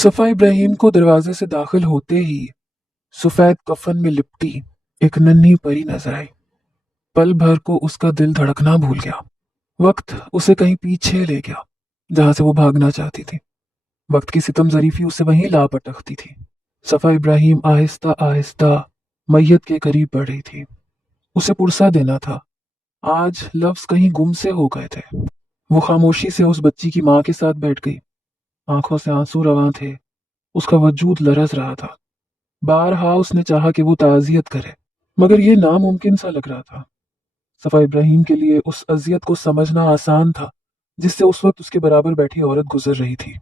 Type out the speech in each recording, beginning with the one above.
सफा इब्राहिम को दरवाजे से दाखिल होते ही सफेद कफन में लिपटी एक नन्ही परी नजर आई। पल भर को उसका दिल धड़कना भूल गया। वक्त उसे कहीं पीछे ले गया जहां से वो भागना चाहती थी। वक्त की सितम जरीफी उसे वहीं ला पटकती थी। सफा इब्राहिम आहिस्ता आहिस्ता मैयत के करीब बढ़ रही थी। उसे पुरसा देना था। आज लफ्ज कहीं गुम से हो गए थे। वो खामोशी से उस बच्ची की माँ के साथ बैठ गई। आंखों से आंसू रवां थे। उसका वजूद लरज रहा था। बारहा उसने चाहा कि वो ताज़ियत करे, मगर ये नामुमकिन सा लग रहा था। सफा इब्राहिम के लिए उस अजियत को समझना आसान था जिससे उस वक्त उसके बराबर बैठी औरत गुजर रही थी।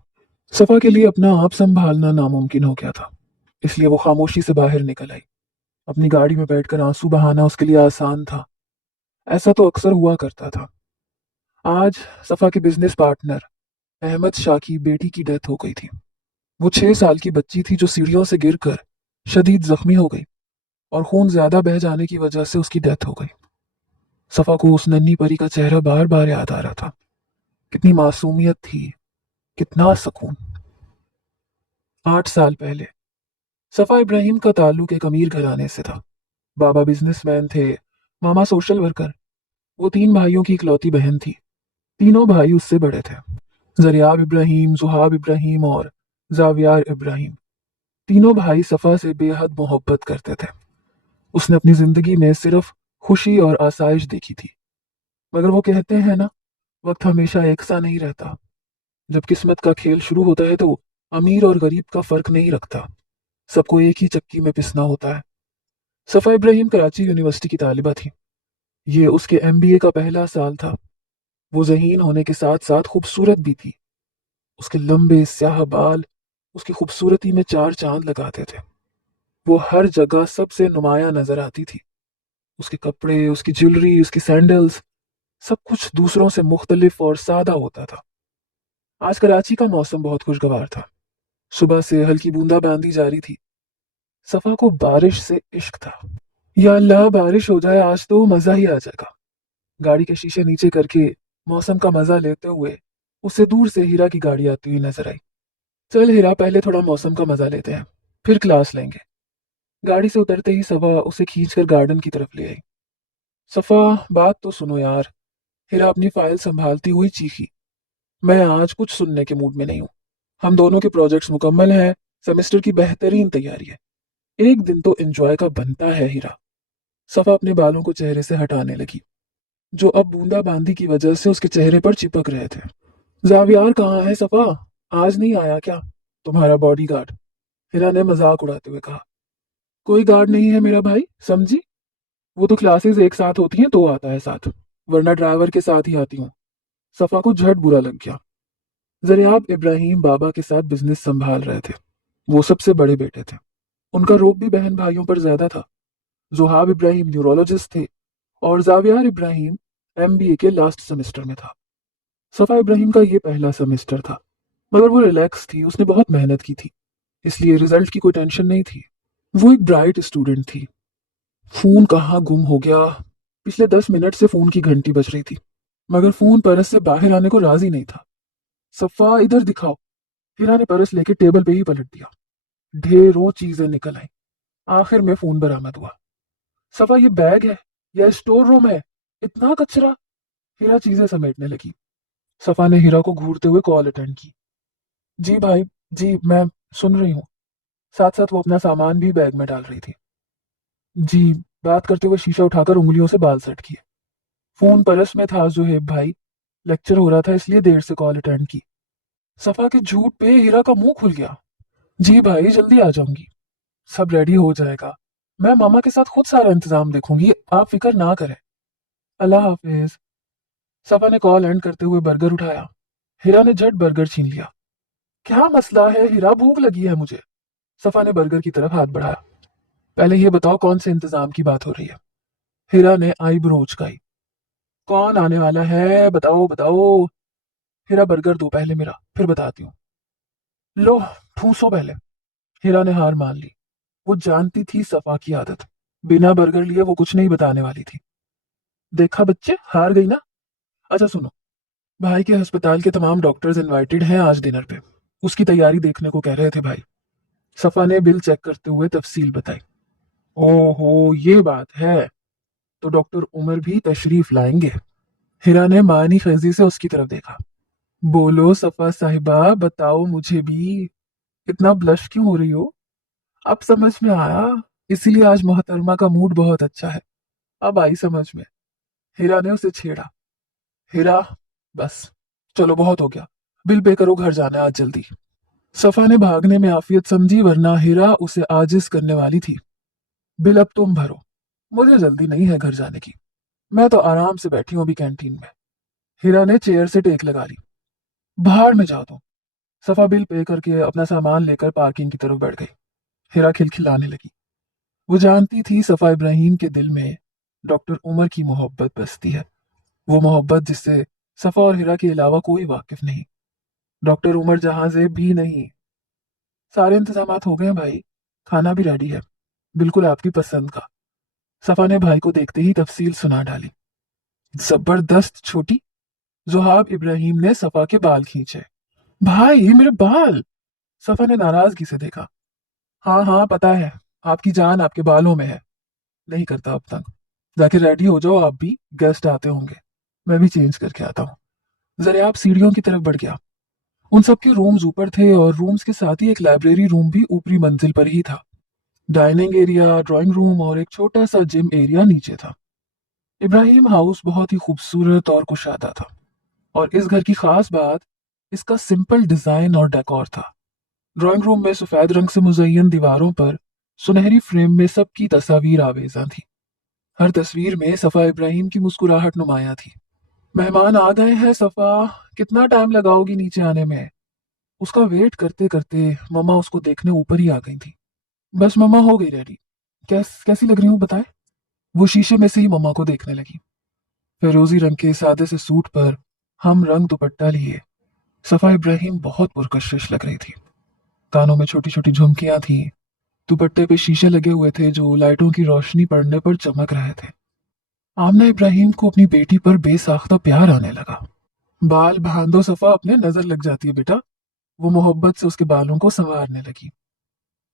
सफा के लिए अपना आप संभालना नामुमकिन हो गया था, इसलिए वो खामोशी से बाहर निकल आई। अपनी गाड़ी में बैठकर आंसू बहाना उसके लिए आसान था। ऐसा तो अक्सर हुआ करता था। आज सफा के बिजनेस पार्टनर अहमद शाह की बेटी की डेथ हो गई थी। वो 6 साल की बच्ची थी जो सीढ़ियों से गिरकर शदीद जख्मी हो गई और खून ज्यादा बह जाने की वजह से उसकी डेथ हो गई। सफा को उस नन्ही परी का चेहरा बार बार याद आ रहा था। कितनी मासूमियत थी, कितना सुकून। 8 साल पहले सफा इब्राहिम का ताल्लुक एक अमीर घराने से था। बाबा बिजनेसमैन थे, मामा सोशल वर्कर। वो 3 भाइयों की इकलौती बहन थी। तीनों भाई उससे बड़े थे। जरियाब इब्राहिम, जुहाब इब्राहिम और जावियार इब्राहिम। तीनों भाई सफा से बेहद मोहब्बत करते थे। उसने अपनी जिंदगी में सिर्फ खुशी और आसाइश देखी थी। मगर वो कहते हैं ना, वक्त हमेशा एक सा नहीं रहता। जब किस्मत का खेल शुरू होता है तो अमीर और गरीब का फर्क नहीं रखता। सबको एक ही चक्की में पिसना होता है। सफा इब्राहिम कराची यूनिवर्सिटी की तालिबा थी। ये उसके एमबीए का पहला साल था। वो ज़हीन होने के साथ साथ खूबसूरत भी थी। उसके लंबे स्याह बाल उसकी खूबसूरती में 4 चांद लगाते थे। वो हर जगह सबसे नुमाया नजर आती थी। उसके कपड़े, उसकी ज्वेलरी, उसकी सैंडल्स, सब कुछ दूसरों से मुख्तलिफ और सादा होता था। आज कराची का मौसम बहुत खुशगवार था। सुबह से हल्की बूंदाबांदी जारी थी। सफा को बारिश से इश्क था। या अल्लाह, बारिश हो जाए आज तो मजा ही आ जाएगा। गाड़ी के शीशे नीचे करके मौसम का मजा लेते हुए उसे दूर से हीरा की गाड़ी आती हुई नजर आई। चल हीरा, पहले थोड़ा मौसम का मजा लेते हैं, फिर क्लास लेंगे। गाड़ी से उतरते ही सफा उसे खींचकर गार्डन की तरफ ले आई। सफा, बात तो सुनो यार। हीरा अपनी फाइल संभालती हुई चीखी। मैं आज कुछ सुनने के मूड में नहीं हूँ। हम दोनों के प्रोजेक्ट्स मुकम्मल हैं। सेमेस्टर की बेहतरीन तैयारी है। एक दिन तो एंजॉय का बनता है हीरा। सफा अपने बालों को चेहरे से हटाने लगी, जो अब बूंदाबांदी की वजह से उसके चेहरे पर चिपक रहे थे। जावियार कहाँ है सफा? आज नहीं आया क्या तुम्हारा बॉडीगार्ड? हीरा ने मजाक उड़ाते हुए कहा। कोई गार्ड नहीं है मेरा भाई, समझी? वो तो क्लासेस एक साथ होती हैं तो आता है साथ, वरना ड्राइवर के साथ ही आती हूँ। सफा को झट बुरा लग गया। जरियाब इब्राहिम बाबा के साथ बिजनेस संभाल रहे थे। वो सबसे बड़े बेटे थे। उनका रोब भी बहन भाइयों पर ज्यादा था। जोहाब इब्राहिम न्यूरोलॉजिस्ट थे और जावियार इब्राहिम एमबीए के लास्ट सेमेस्टर में था। सफा इब्राहिम का ये पहला सेमेस्टर था, मगर वो रिलैक्स थी। उसने बहुत मेहनत की थी, इसलिए रिजल्ट की कोई टेंशन नहीं थी। वो एक ब्राइट स्टूडेंट थी। फोन कहाँ गुम हो गया? पिछले 10 मिनट से फोन की घंटी बज रही थी, मगर फोन परस से बाहर आने को राजी नहीं था। सफा, इधर दिखाओ। हीरा ने परस लेके टेबल पे ही पलट दिया। ढेरों चीजें निकल आई। आखिर में फोन बरामद हुआ। सफा, ये बैग है या स्टोर रूम है? इतना कचरा। हीरा चीजें समेटने लगी। सफा ने हीरा को घूरते हुए कॉल अटेंड की। जी भाई, जी मैं सुन रही हूँ। साथ साथ वो अपना सामान भी बैग में डाल रही थी। जी, बात करते हुए शीशा उठाकर उंगलियों से बाल सेट किए। फोन परस में था जुहेब भाई। लेक्चर हो रहा था इसलिए देर से कॉल अटेंड की। सफा के झूठ पे हीरा का मुंह खुल गया। जी भाई, जल्दी आ जाऊंगी। सब रेडी हो जाएगा। मैं मामा के साथ खुद सारा इंतजाम देखूंगी, आप फिक्र ना करें। अल्लाह हाफिज। सफा ने कॉल एंड करते हुए बर्गर उठाया। हीरा ने झट बर्गर छीन लिया। क्या मसला है हीरा, भूख लगी है मुझे। सफा ने बर्गर की तरफ हाथ बढ़ाया। पहले ये बताओ कौन से इंतजाम की बात हो रही है? हीरा ने आईब्रो उचकाई। कौन आने वाला है, बताओ बताओ। हीरा, बर्गर दो पहले मेरा, फिर बताती हूँ। लो, ठूसो पहले। हीरा ने हार मान ली। वो जानती थी सफा की आदत। बिना बर्गर लिए वो कुछ नहीं बताने वाली थी। देखा बच्चे, हार गई ना। अच्छा सुनो, भाई के अस्पताल के तमाम डॉक्टर्स इनवाइटेड हैं आज डिनर पे। اس کی تیاری دیکھنے کو کہہ رہے تھے भाई। सफा ने बिल चेक करते हुए तफसील बताई। ओहो, ये बात है, तो डॉक्टर उमर भी तशरीफ लाएंगे। हिरा ने मानी खेजी से उसकी तरफ देखा। बोलो सफा साहिबा, बताओ मुझे भी, इतना ब्लश क्यों हो रही हो? अब समझ में आया, इसीलिए आज मोहतरमा का मूड बहुत अच्छा है। अब आई समझ में। हिरा ने उसे छेड़ा। हिरा, बस, चलो बहुत हो गया, बिल पे करो, घर जाना है आज जल्दी। सफा ने भागने में आफियत समझी, वरना हिरा उसे आजिज करने वाली थी। बिल अब तुम भरो, मुझे जल्दी नहीं है घर जाने की, मैं तो आराम से बैठी हूं अभी कैंटीन में। हिरा ने चेयर से टेक लगा ली। बाहर में जाओ तुम। सफा बिल पे करके अपना सामान लेकर पार्किंग की तरफ बढ़ गई। हिरा खिलखिलाने लगी। वो जानती थी सफा इब्राहिम के दिल में डॉक्टर उमर की मोहब्बत बसती है, वो मोहब्बत जिससे सफा और हिरा के अलावा कोई वाकिफ नहीं। डॉक्टर उमर जहांजेब भी नहीं। सारे इंतजामात हो गए हैं भाई, खाना भी रेडी है, बिल्कुल आपकी पसंद का। सफा ने भाई को देखते ही तफसील सुना डाली। जबरदस्त छोटी। जुहाब इब्राहिम ने सफा के बाल खींचे। भाई ये मेरे बाल। सफा ने नाराजगी से देखा। हाँ हाँ पता है, आपकी जान आपके बालों में है। नहीं करता अब तक। जाके रेडी हो जाओ, आप भी, गेस्ट आते होंगे, मैं भी चेंज करके आता हूँ। जरा आप सीढ़ियों की तरफ बढ़ गया। उन सबके रूम्स ऊपर थे और रूम्स के साथ ही एक लाइब्रेरी रूम भी ऊपरी मंजिल पर ही था। डाइनिंग एरिया, ड्राइंग रूम और एक छोटा सा जिम एरिया नीचे था। इब्राहिम हाउस बहुत ही खूबसूरत और कुशादा था, और इस घर की खास बात इसका सिंपल डिजाइन और डेकोर था। ड्राइंग रूम में सफेद रंग से मुजय्यन दीवारों पर सुनहरी फ्रेम में सबकी तस्वीर आवेजा थी। हर तस्वीर में सफा इब्राहिम की मुस्कुराहट नुमाया थी। मेहमान आ गए हैं सफा, कितना टाइम लगाओगी नीचे आने में? उसका वेट करते करते मम्मा उसको देखने ऊपर ही आ गई थी। बस मम्मा हो गई रेडी। कैसी लग रही हूँ बताए? वो शीशे में से ही मम्मा को देखने लगी। फिरोजी रंग के सादे से सूट पर हम रंग दुपट्टा लिए सफा इब्राहिम बहुत पुरकशिश लग रही थी। कानों में छोटी छोटी झुमकियां थी। दुपट्टे पे शीशे लगे हुए थे जो लाइटों की रोशनी पड़ने पर चमक रहे थे। आमना इब्राहिम को अपनी बेटी पर बेसाख्ता प्यार आने लगा। बाल बांधो सफा, अपने नजर लग जाती है बेटा। वो मोहब्बत से उसके बालों को संवारने लगी।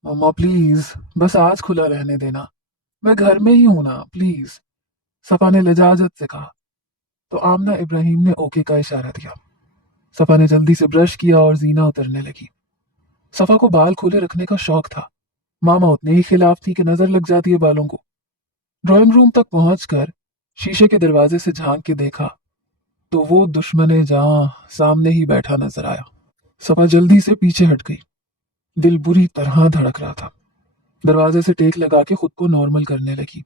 मम्मा प्लीज, बस आज खुला रहने देना, मैं घर में ही हूं ना, प्लीज, सफा ने लजाजत से कहा। तो आमना इब्राहिम ने ओके का इशारा दिया। सफा ने जल्दी से ब्रश किया और जीना उतरने लगी। सफा को बाल खुले रखने का शौक था। मामा उतने ही खिलाफ थी कि नजर लग जाती है बालों को। ड्राइंग रूम तक पहुंचकर शीशे के दरवाजे से झांक के देखा तो वो दुश्मने जहां सामने ही बैठा नजर आया। सफा जल्दी से पीछे हट गई। दिल बुरी तरह धड़क रहा था। दरवाजे से टेक लगा के खुद को नॉर्मल करने लगी।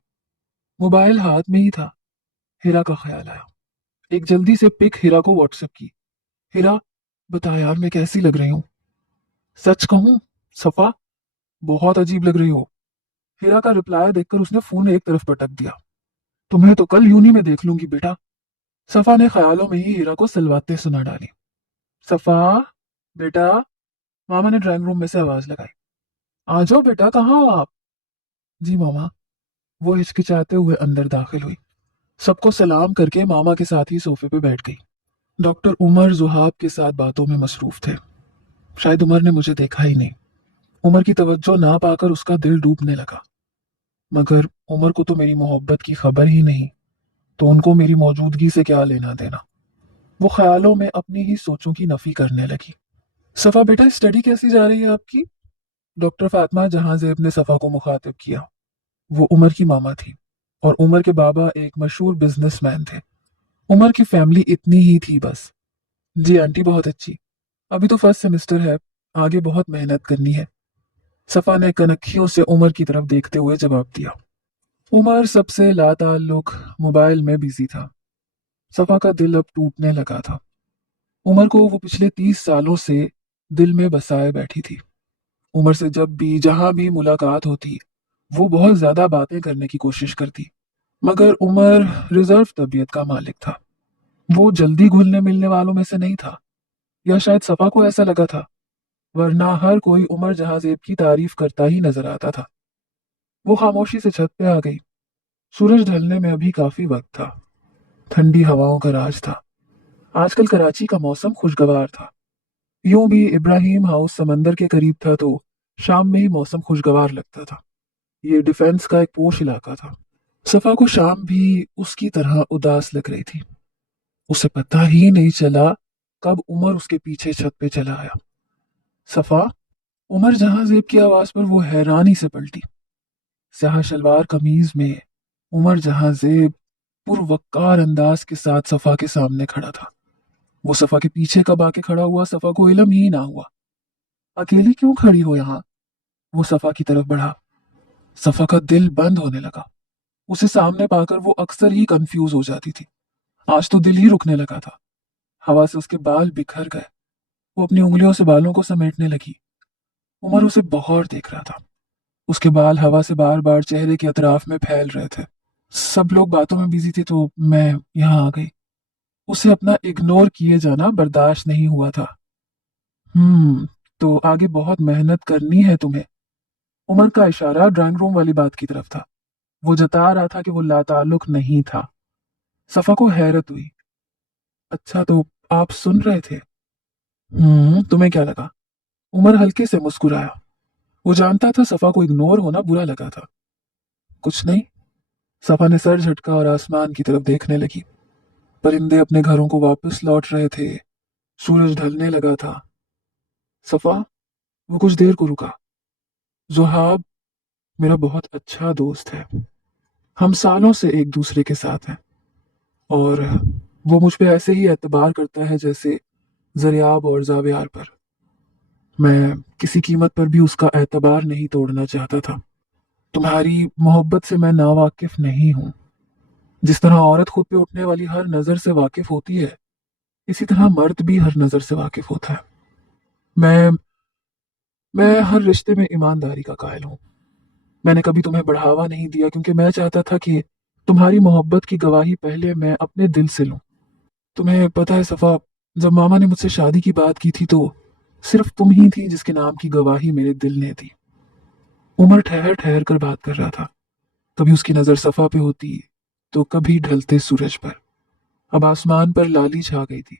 मोबाइल हाथ में ही था। हिरा का ख्याल आया। एक जल्दी से पिक हिरा को व्हाट्सएप की। हिरा, बता यार मैं कैसी लग रही हूँ? सच कहूं सफा, बहुत अजीब लग रही हो। हिरा का रिप्लाई देखकर उसने फोन एक तरफ पटक दिया। तुम्हें तो कल यूनी में देख लूंगी बेटा। सफा ने ख्यालों में ही हिरा को सलवाते सुना डाली। सफा बेटा, मामा ने ड्राइंग रूम में से आवाज लगाई। आ जाओ बेटा, कहाँ हो आप? जी मामा। वो हिचकिचाते हुए अंदर दाखिल हुई। सबको सलाम करके मामा के साथ ही सोफे पे बैठ गई। डॉक्टर उमर जुहाब के साथ बातों में मसरूफ थे। शायद उमर ने मुझे देखा ही नहीं। उमर की तवज्जो ना पाकर उसका दिल डूबने लगा। मगर उमर को तो मेरी मोहब्बत की खबर ही नहीं, तो उनको मेरी मौजूदगी से क्या लेना देना। वो ख्यालों में अपनी ही सोचों की नफी करने लगी। सफा बेटा, स्टडी कैसी जा रही है आपकी? डॉक्टर फातिमा जहांजेब ने सफा को मुखातिब किया। वो उमर की मामा थी और उमर के बाबा एक मशहूर बिजनेसमैन थे। उमर की फैमिली इतनी ही थी बस। जी आंटी, बहुत अच्छी, अभी तो फर्स्ट सेमेस्टर है, आगे बहुत मेहनत करनी है। सफा ने कनखियों से उमर की तरफ देखते हुए जवाब दिया। उमर सबसे लाताल्लुक मोबाइल में बिजी था। सफा का दिल अब टूटने लगा था। उमर को वो पिछले 30 सालों से दिल में बसाए बैठी थी। उमर से जब भी जहां भी मुलाकात होती वो बहुत ज्यादा बातें करने की कोशिश करती। मगर उमर रिजर्व तबीयत का मालिक था। वो जल्दी घुलने मिलने वालों में से नहीं था, या शायद सफा को ऐसा लगा था, वरना हर कोई उमर जहांजेब की तारीफ करता ही नजर आता था। वो खामोशी से छत पे आ गई। सूरज ढलने में अभी काफी वक्त था। ठंडी हवाओं का राज था। आजकल कराची का मौसम खुशगवार था। यूं भी इब्राहिम हाउस समंदर के करीब था तो शाम में ही मौसम खुशगवार लगता था। ये डिफेंस का एक पोश इलाका था। सफा को शाम भी उसकी तरह उदास लग रही थी। उसे पता ही नहीं चला कब उमर उसके पीछे छत पे चला आया। सफा, उमर जहां की आवाज पर वो हैरानी से पलटी। स्याह शलवार कमीज में उमर जहां पुरवक्कार अंदाज के साथ सफा के सामने खड़ा था। वो सफा के पीछे कब आके खड़ा हुआ, सफा को इल्म ही ना हुआ। अकेली क्यों खड़ी हो यहाँ? वो सफा की तरफ बढ़ा। सफा का दिल बंद होने लगा। उसे सामने पाकर वो अक्सर ही कंफ्यूज हो जाती थी। आज तो दिल ही रुकने लगा था। हवा से उसके बाल बिखर गए। वो अपनी उंगलियों से बालों को समेटने लगी। उमर उसे बहुत देख रहा था। उसके बाल हवा से बार बार चेहरे के अतराफ में फैल रहे थे। सब लोग बातों में बिजी थे तो मैं यहाँ आ गई। उसे अपना इग्नोर किए जाना बर्दाश्त नहीं हुआ था। तो आगे बहुत मेहनत करनी है तुम्हें। उमर का इशारा ड्राइंग रूम वाली बात की तरफ था। वो जता रहा था कि वो लाताल्लुक नहीं था। सफा को हैरत हुई। अच्छा, तो आप सुन रहे थे? तुम्हें क्या लगा? उमर हल्के से मुस्कुराया। वो जानता था सफा को इग्नोर होना बुरा लगा था। कुछ नहीं। सफा ने सर झटका और आसमान की तरफ देखने लगी। परिंदे अपने घरों को वापस लौट रहे थे। सूरज ढलने लगा था। सफा, वो कुछ देर को रुका। जोहाब मेरा बहुत अच्छा दोस्त है। हम सालों से एक दूसरे के साथ हैं और वो मुझ पे ऐसे ही एतबार करता है जैसे जरियाब और जावियार पर। मैं किसी कीमत पर भी उसका एतबार नहीं तोड़ना चाहता था। तुम्हारी मोहब्बत से मैं नावाकिफ नहीं हूं। जिस तरह औरत खुद पे उठने वाली हर नजर से वाकिफ होती है, इसी तरह मर्द भी हर नजर से वाकिफ होता है। मैं मैं हर रिश्ते में ईमानदारी का कायल हूं। मैंने कभी तुम्हें बढ़ावा नहीं दिया क्योंकि मैं चाहता था कि तुम्हारी मोहब्बत की गवाही पहले मैं अपने दिल से लूं। तुम्हें पता है सफा, जब मामा ने मुझसे शादी की बात की थी तो सिर्फ तुम ही थी जिसके नाम की गवाही मेरे दिल ने दी। उमर ठहर ठहर कर बात कर रहा था। कभी उसकी नजर सफा पे होती तो कभी ढलते सूरज पर। अब आसमान पर लाली छा गई थी।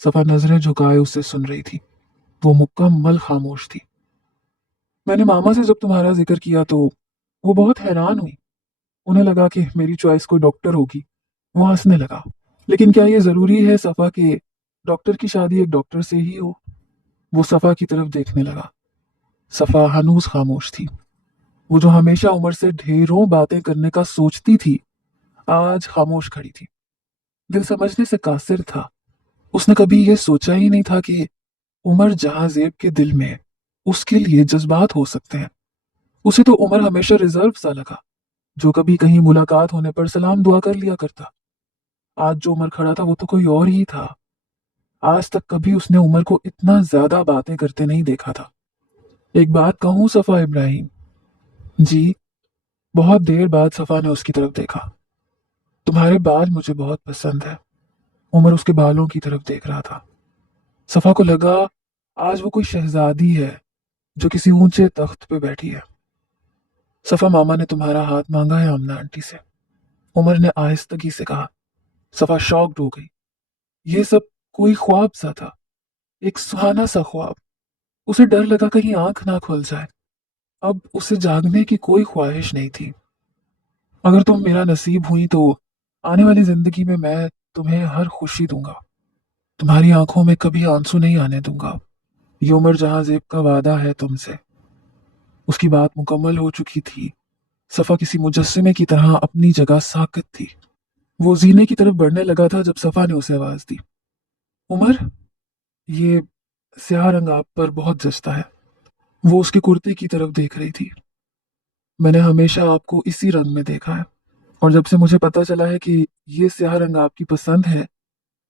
सफा नजरें झुकाए उससे सुन रही थी। वो मुकम्मल खामोश थी। मैंने मामा से जब तुम्हारा जिक्र किया तो वो बहुत हैरान हुई। उन्हें लगा कि मेरी चॉइस कोई डॉक्टर होगी। वो हंसने लगा। लेकिन क्या ये जरूरी है सफा के डॉक्टर की शादी एक डॉक्टर से ही हो? वो सफा की तरफ देखने लगा। सफा हनूज खामोश थी। वो जो हमेशा उमर से ढेरों बातें करने का सोचती थी, आज खामोश खड़ी थी। दिल समझने से कासिर था। उसने कभी ये सोचा ही नहीं था कि उमर जहां के दिल में उसके लिए जज्बात हो सकते हैं। उसे तो उमर हमेशा रिजर्व सा लगा, जो कभी कहीं मुलाकात होने पर सलाम दुआ कर लिया करता। आज जो उमर खड़ा था वो तो कोई और ही था। आज तक कभी उसने उमर को इतना ज्यादा बातें करते नहीं देखा था। एक बात कहूं सफा इब्राहिम? जी। बहुत देर बाद सफा ने उसकी तरफ देखा। तुम्हारे बाल मुझे बहुत पसंद है। उमर उसके बालों की तरफ देख रहा था। सफा को लगा आज वो कोई शहजादी है जो किसी ऊंचे तख्त पे बैठी है। सफा, मामा ने तुम्हारा हाथ मांगा है आमना आंटी से, उमर ने आहिस्तगी से कहा। सफा शॉक्ड हो गई। ये सब कोई ख्वाब सा था, एक सुहाना सा ख्वाब। उसे डर लगा कहीं आंख ना खुल जाए। अब उसे जागने की कोई ख्वाहिश नहीं थी। अगर तुम मेरा नसीब हुई तो आने वाली जिंदगी में मैं तुम्हें हर खुशी दूंगा। तुम्हारी आंखों में कभी आंसू नहीं आने दूंगा। ये उमर जहां का वादा है तुमसे। उसकी बात मुकम्मल हो चुकी थी। सफा किसी मुजस्सिमे की तरह अपनी जगह साकत थी। वो जीने की तरफ बढ़ने लगा था जब सफा ने उसे आवाज दी। उमर, ये स्याह रंग आप पर बहुत जचता है। वो उसके कुर्ते की तरफ देख रही थी। मैंने हमेशा आपको इसी रंग में देखा है और जब से मुझे पता चला है कि ये स्याह रंग आपकी पसंद है,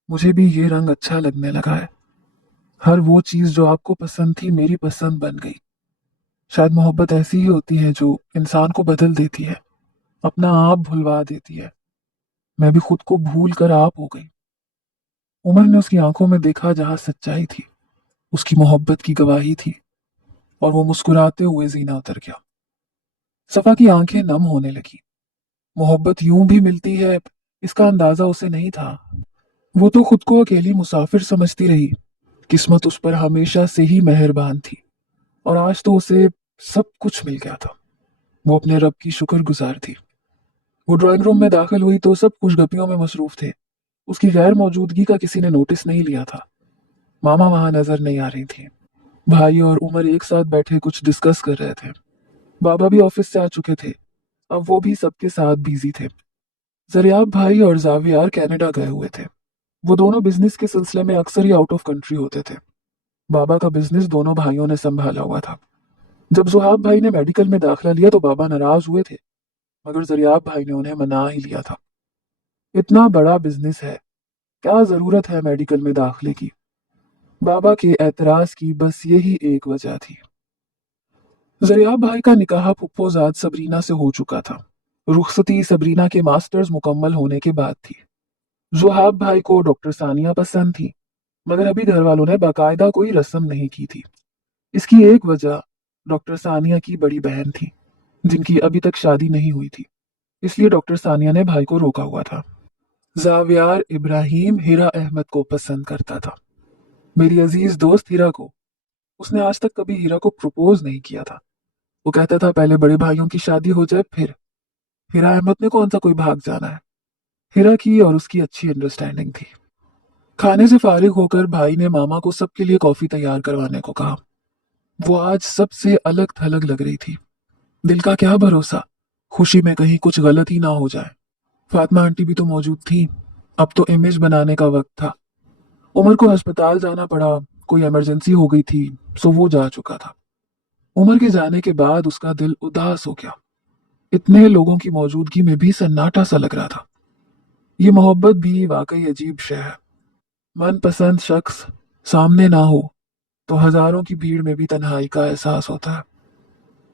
मुझे भी ये रंग अच्छा लगने लगा है। हर वो चीज जो आपको पसंद थी मेरी पसंद बन गई। शायद मोहब्बत ऐसी ही होती है जो इंसान को बदल देती है, अपना आप भुलवा देती है। मैं भी खुद को भूल कर आप हो गई। उमर ने उसकी आंखों में देखा जहां सच्चाई थी, उसकी मोहब्बत की गवाही थी, और वो मुस्कुराते हुए जीना उतर गया। सफा की आंखें नम होने लगी। मोहब्बत यूं भी मिलती है, इसका अंदाजा उसे नहीं था। वो तो खुद को अकेली मुसाफिर समझती रही। किस्मत उस पर हमेशा से ही मेहरबान थी और आज तो उसे सब कुछ मिल गया था। वो अपने रब की शुक्रगुजार थी। वो ड्राइंग रूम में दाखिल हुई तो सब खुशगपियों में मसरूफ थे। उसकी गैर मौजूदगी का किसी ने नोटिस नहीं लिया था। मामा वहां नजर नहीं आ रही थी। भाई और उमर एक साथ बैठे कुछ डिस्कस कर रहे थे। बाबा भी ऑफिस से आ चुके थे। अब वो भी सबके साथ बिजी थे। जरियाब भाई और जावियार कनाडा गए हुए थे। वो दोनों बिजनेस के सिलसिले में अक्सर ही आउट ऑफ कंट्री होते थे। बाबा का बिजनेस दोनों भाइयों ने संभाला हुआ था। जब जुहाब भाई ने मेडिकल में दाखिला लिया तो बाबा नाराज हुए थे, मगर जरियाब भाई ने उन्हें मना ही लिया था। इतना बड़ा बिजनेस है, क्या जरूरत है मेडिकल में दाखिले की। बाबा के एतराज की बस यही एक वजह थी। जरियाब भाई का निकाह फुप्पोजाद सबरीना से हो चुका था। रुखसती सबरीना के मास्टर्स मुकम्मल होने के बाद थी। जुहाब भाई को डॉक्टर सानिया पसंद थी, मगर अभी घर वालों ने बाकायदा कोई रस्म नहीं की थी। इसकी एक वजह डॉक्टर सानिया की बड़ी बहन थी, जिनकी अभी तक शादी नहीं हुई थी। इसलिए डॉक्टर सानिया ने भाई को रोका हुआ था। जावियार इब्राहिम हिरा अहमद को पसंद करता था, मेरी अजीज दोस्त हिरा को। उसने आज तक कभी हिरा को प्रपोज नहीं किया था। वो कहता था पहले बड़े भाइयों की शादी हो जाए फिर। हिरा अहमद ने कौन सा कोई भाग जाना है। हिरा की और उसकी अच्छी अंडरस्टैंडिंग थी। खाने से फारिग होकर भाई ने मामा को सबके लिए कॉफी तैयार करवाने को कहा। वो आज सबसे अलग थलग लग रही थी। दिल का क्या भरोसा, खुशी में कहीं कुछ गलती ना हो जाए। फातिमा आंटी भी तो मौजूद थी। अब तो इमेज बनाने का वक्त था। उमर को अस्पताल जाना पड़ा, कोई इमरजेंसी हो गई थी, सो वो जा चुका था। उमर के जाने के बाद उसका दिल उदास हो गया। इतने लोगों की मौजूदगी में भी सन्नाटा सा लग रहा था। ये मोहब्बत भी वाकई अजीब शय है। मनपसंद शख्स सामने ना हो तो हजारों की भीड़ में भी तन्हाई का एहसास होता है।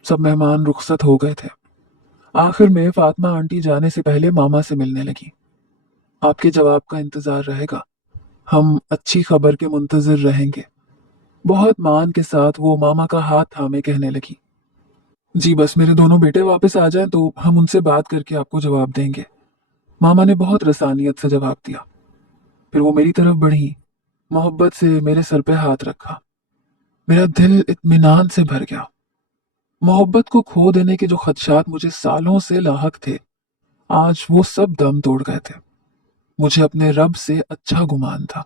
सब मेहमान रुखसत हो गए थे। आखिर में फातिमा आंटी जाने से पहले मामा से मिलने लगी। आपके जवाब का इंतजार रहेगा, हम अच्छी खबर के मुंतजिर रहेंगे। बहुत मान के साथ वो मामा का हाथ थामे कहने लगी, जी बस मेरे दोनों बेटे वापस आ जाएं तो हम उनसे बात करके आपको जवाब देंगे। मामा ने बहुत रसानियत से जवाब दिया। फिर वो मेरी तरफ बढ़ी, मोहब्बत से मेरे सर पे हाथ रखा। मेरा दिल इत्मीनान से भर गया। मोहब्बत को खो देने के जो खदशात मुझे सालों से लाहक थे, आज वो सब दम तोड़ गए थे। मुझे अपने रब से अच्छा गुमान था।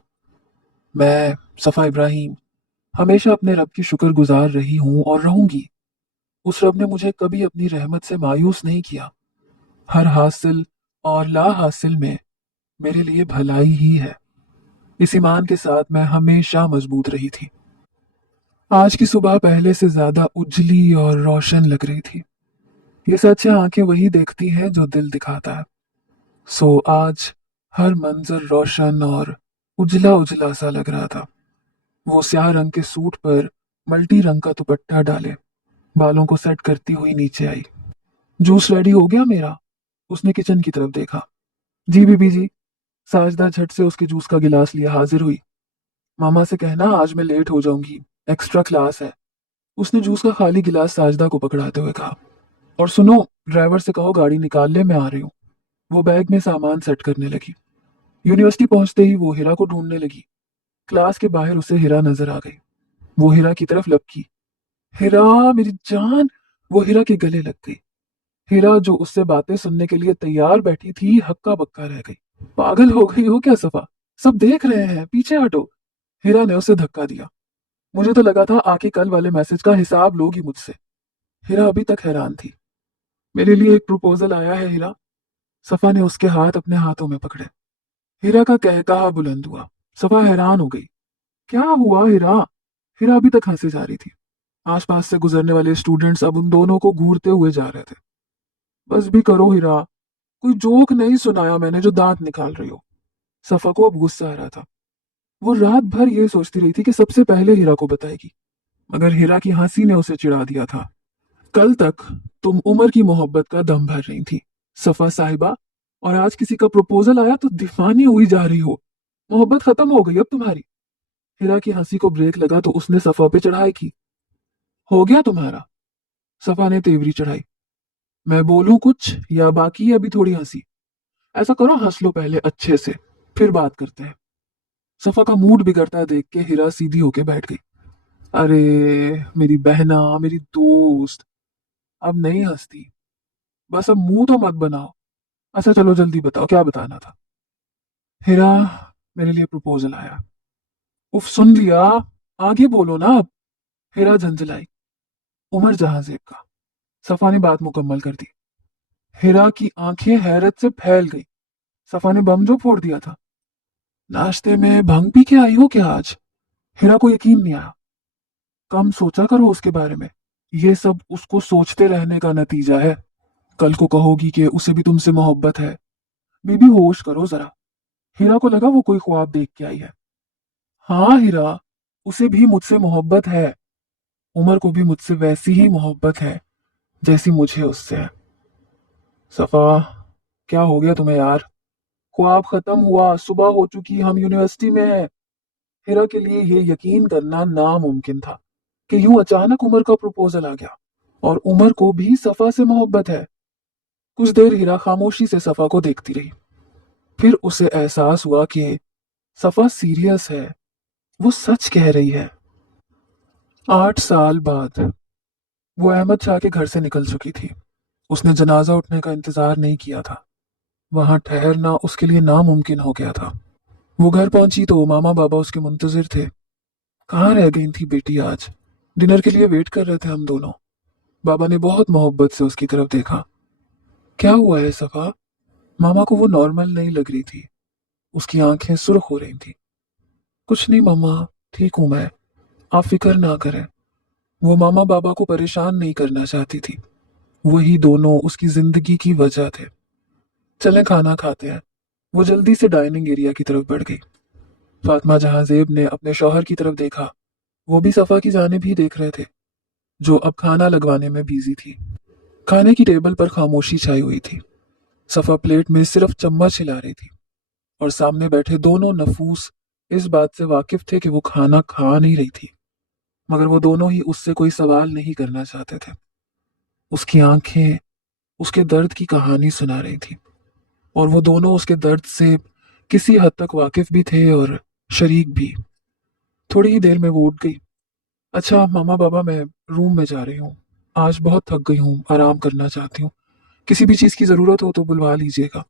मैं सफा इब्राहिम हमेशा अपने रब की शुक्रगुजार रही हूं और रहूंगी। उस रब ने मुझे कभी अपनी रहमत से मायूस नहीं किया। हर हासिल और ला हासिल में मेरे लिए भलाई ही है। इस ईमान के साथ मैं हमेशा मजबूत रही थी। आज की सुबह पहले से ज्यादा उजली और रोशन लग रही थी। ये सच है, आंखें वही देखती हैं जो दिल दिखाता है। सो आज हर मंजर रोशन और उजला उजला सा लग रहा था। वो स्याह रंग के सूट पर मल्टी रंग का दुपट्टा डाले बालों को सेट करती हुई नीचे आई। जूस रेडी हो गया मेरा? उसने किचन की तरफ देखा। जी बीबी जी। साजदा झट से उसके जूस का गिलास लिया हाजिर हुई। मामा से कहना आज मैं लेट हो जाऊंगी, एक्स्ट्रा क्लास है। उसने जूस का खाली गिलास साजदा को पकड़ाते हुए कहा। और सुनो, ड्राइवर से कहो गाड़ी निकाल ले, मैं आ रही हूँ। वो बैग में सामान सेट करने लगी। यूनिवर्सिटी पहुंचते ही वो हिरा को ढूंढने लगी। क्लास के बाहर उसे हिरा नजर आ गई। वो हिरा की तरफ लपकी। हिरा मेरी जान। वो हिरा के गले लग गई। हिरा जो उससे बातें सुनने के लिए तैयार बैठी थी, हक्का बक्का रह गई। पागल हो गई हो क्या सफा? सब देख रहे हैं, पीछे हटो। हिरा ने उसे धक्का दिया। मुझे तो लगा था आके कल वाले मैसेज का हिसाब लोगी मुझसे। हिरा अभी तक हैरान थी। मेरे लिए एक प्रपोजल आया है हिरा। सफा ने उसके हाथ अपने हाथों में पकड़े। हिरा का कहकहा बुलंद हुआ। सफा हैरान हो गई। क्या हुआ हिरा? हिरा अभी तक हंसे जा रही थी। आसपास से गुजरने वाले स्टूडेंट्स अब उन दोनों को घूरते हुए जा रहे थे। बस भी करो हिरा, कोई जोक नहीं सुनाया मैंने जो दांत निकाल रही हो। सफा को अब गुस्सा आ रहा था। वो रात भर ये सोचती रही थी कि सबसे पहले हिरा को बताएगी, मगर हिरा की हंसी ने उसे चिढ़ा दिया था। कल तक तुम उमर की मोहब्बत का दम भर रही थी सफा साहिबा, और आज किसी का प्रपोजल आया तो दीवानी हुई जा रही हो। मोहब्बत खत्म हो गई अब तुम्हारी। हिरा की हंसी को ब्रेक लगा तो उसने सफा पे चढ़ाई की। हो गया तुम्हारा? सफा ने तेवरी चढ़ाई। मैं बोलूं कुछ या बाकी है अभी थोड़ी हंसी? ऐसा करो, हंस लो पहले अच्छे से, फिर बात करते हैं। सफा का मूड बिगड़ता देख के हिरा सीधी होके बैठ गई। अरे मेरी बहना, मेरी दोस्त, अब नहीं हंसती। बस अब मुंह तो मत बनाओ। अच्छा चलो जल्दी बताओ क्या बताना था। हिरा, मेरे लिए प्रपोजल आया। उफ, सुन लिया, आगे बोलो ना अब। हिरा झंझलाई। उमर जहांजेब का। सफा ने बात मुकम्मल कर दी। हिरा की आंखें हैरत से फैल गई। सफा ने बम जो फोड़ दिया था। नाश्ते में भंग पी के आई हो क्या आज? हिरा को यकीन नहीं आया। कम सोचा करो उसके बारे में। ये सब उसको सोचते रहने का नतीजा है। कल को कहोगी कि उसे भी तुमसे मोहब्बत है। बीबी होश करो जरा। हीरा को लगा वो कोई ख्वाब देख के आई है। हाँ हीरा, उसे भी मुझसे मोहब्बत है। उमर को भी मुझसे वैसी ही मोहब्बत है जैसी मुझे उससे है। सफा, क्या हो गया तुम्हें यार? ख्वाब खत्म हुआ, सुबह हो चुकी, हम यूनिवर्सिटी में हैं। हीरा के लिए ये यकीन करना नामुमकिन था कि यूं अचानक उमर का प्रपोजल आ गया और उमर को भी सफा से मोहब्बत है। कुछ देर हीरा खामोशी से सफा को देखती रही। फिर उसे एहसास हुआ कि सफा सीरियस है, वो सच कह रही है। 8 साल बाद वो अहमद शाह के घर से निकल चुकी थी। उसने जनाजा उठने का इंतजार नहीं किया था। वहां ठहरना उसके लिए नामुमकिन हो गया था। वो घर पहुंची तो मामा बाबा उसके मुंतजिर थे। कहाँ रह गई थी बेटी आज? डिनर के लिए वेट कर रहे थे हम दोनों। बाबा ने बहुत मोहब्बत से उसकी तरफ देखा। क्या हुआ है सफा? मामा को वो नॉर्मल नहीं लग रही थी। उसकी आंखें सुर्ख हो रही थी। कुछ नहीं मामा, ठीक हूं मैं, आप फिक्र ना करें। वो मामा बाबा को परेशान नहीं करना चाहती थी। वही दोनों उसकी जिंदगी की वजह थे। चलें खाना खाते हैं। वो जल्दी से डाइनिंग एरिया की तरफ बढ़ गई। फातिमा जहांजेब ने अपने शौहर की तरफ देखा। वो भी सफा की जानिब ही देख रहे थे, जो अब खाना लगवाने में बिजी थी। खाने की टेबल पर खामोशी छाई हुई थी। सफा प्लेट में सिर्फ चम्मच हिला रही थी और सामने बैठे दोनों नफूस इस बात से वाकिफ थे कि वो खाना खा नहीं रही थी, मगर वो दोनों ही उससे कोई सवाल नहीं करना चाहते थे। उसकी आंखें उसके दर्द की कहानी सुना रही थी और वो दोनों उसके दर्द से किसी हद तक वाकिफ भी थे और शरीक भी। थोड़ी ही देर में वो उठ गई। अच्छा मामा बाबा, मैं रूम में जा रही हूँ। आज बहुत थक गई हूँ, आराम करना चाहती हूँ। किसी भी चीज की जरूरत हो तो बुलवा लीजिएगा।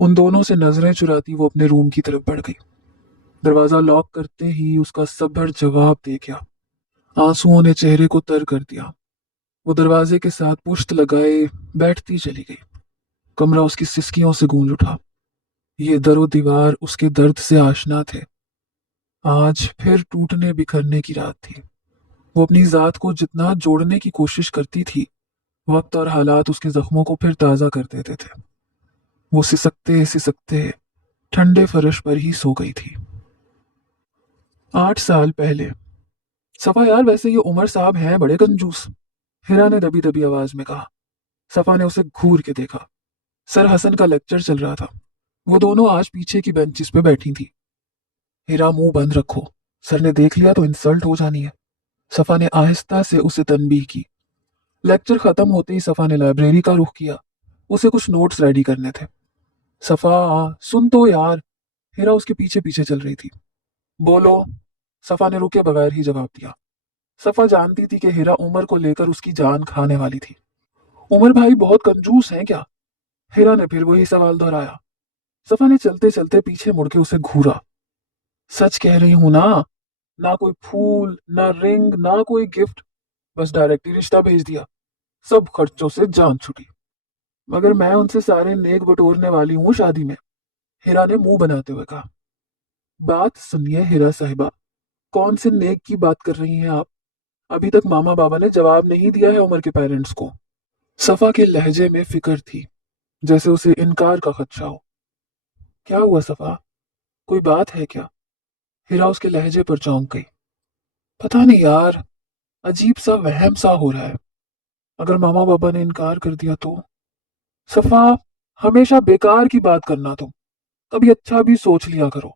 उन दोनों से नजरें चुराती वो अपने रूम की तरफ बढ़ गई। दरवाजा लॉक करते ही उसका सब्र जवाब दे गया। आंसुओं ने चेहरे को तर कर दिया। वो दरवाजे के साथ पुश्त लगाए बैठती चली गई। कमरा उसकी सिसकियों से गूंज उठा। ये दरो दीवार उसके दर्द से आशना थे। आज फिर टूटने बिखरने की रात थी। वो अपनी जात को जितना जोड़ने की कोशिश करती थी, वक्त और हालात उसके जख्मों को फिर ताजा कर देते थे। वो सिसकते सिसकते ठंडे फर्श पर ही सो गई थी। 8 साल पहले। सफा यार, वैसे ये उमर साहब हैं बड़े कंजूस। हिरा ने दबी दबी आवाज में कहा। सफा ने उसे घूर के देखा। सर हसन का लेक्चर चल रहा था। वो दोनों आज पीछे की बेंचेस पे बैठी थी। हिरा, मुंह बंद रखो, सर ने देख लिया तो इंसल्ट हो जानी है। सफा ने आहिस्ता से उसे तनबीह की। लेक्चर खत्म होते ही सफा ने लाइब्रेरी का रुख किया। उसे कुछ नोट्स रेडी करने थे। सफा, सुन तो यार। हिरा उसके पीछे पीछे चल रही थी। बोलो। सफा ने रुके बगैर ही जवाब दिया। सफा जानती थी कि हिरा उमर को लेकर उसकी जान खाने वाली थी। उमर भाई बहुत कंजूस हैं क्या? हिरा ने फिर वही सवाल दोहराया। सफा ने चलते चलते पीछे मुड़ के उसे घूरा। सच कह रही हूं ना। ना कोई फूल, ना रिंग, ना कोई गिफ्ट, बस डायरेक्ट ही रिश्ता भेज दिया। सब खर्चों से जान छुटी। मगर मैं उनसे सारे नेक बटोरने वाली हूँ शादी में, हिरा ने मुंह बनाते हुए कहा। बात सुनिए हिरा साहिबा, कौन से नेक की बात कर रही हैं आप? अभी तक मामा बाबा ने जवाब नहीं दिया है उमर के पेरेंट्स को। सफा के लहजे में फिक्र थी, जैसे उसे इनकार का खदशा हो। क्या हुआ सफा, कोई बात है क्या? हिरा उसके लहजे पर चौंक गई। पता नहीं यार, अजीब सा वहम सा हो रहा है। अगर मामा बाबा ने इनकार कर दिया तो? सफा, हमेशा बेकार की बात करना तुम। कभी अच्छा भी सोच लिया करो।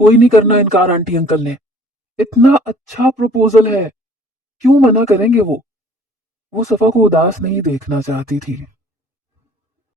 कोई नहीं करना इनकार आंटी अंकल ने। इतना अच्छा प्रपोजल है, क्यों मना करेंगे वो? वो सफा को उदास नहीं देखना चाहती थी।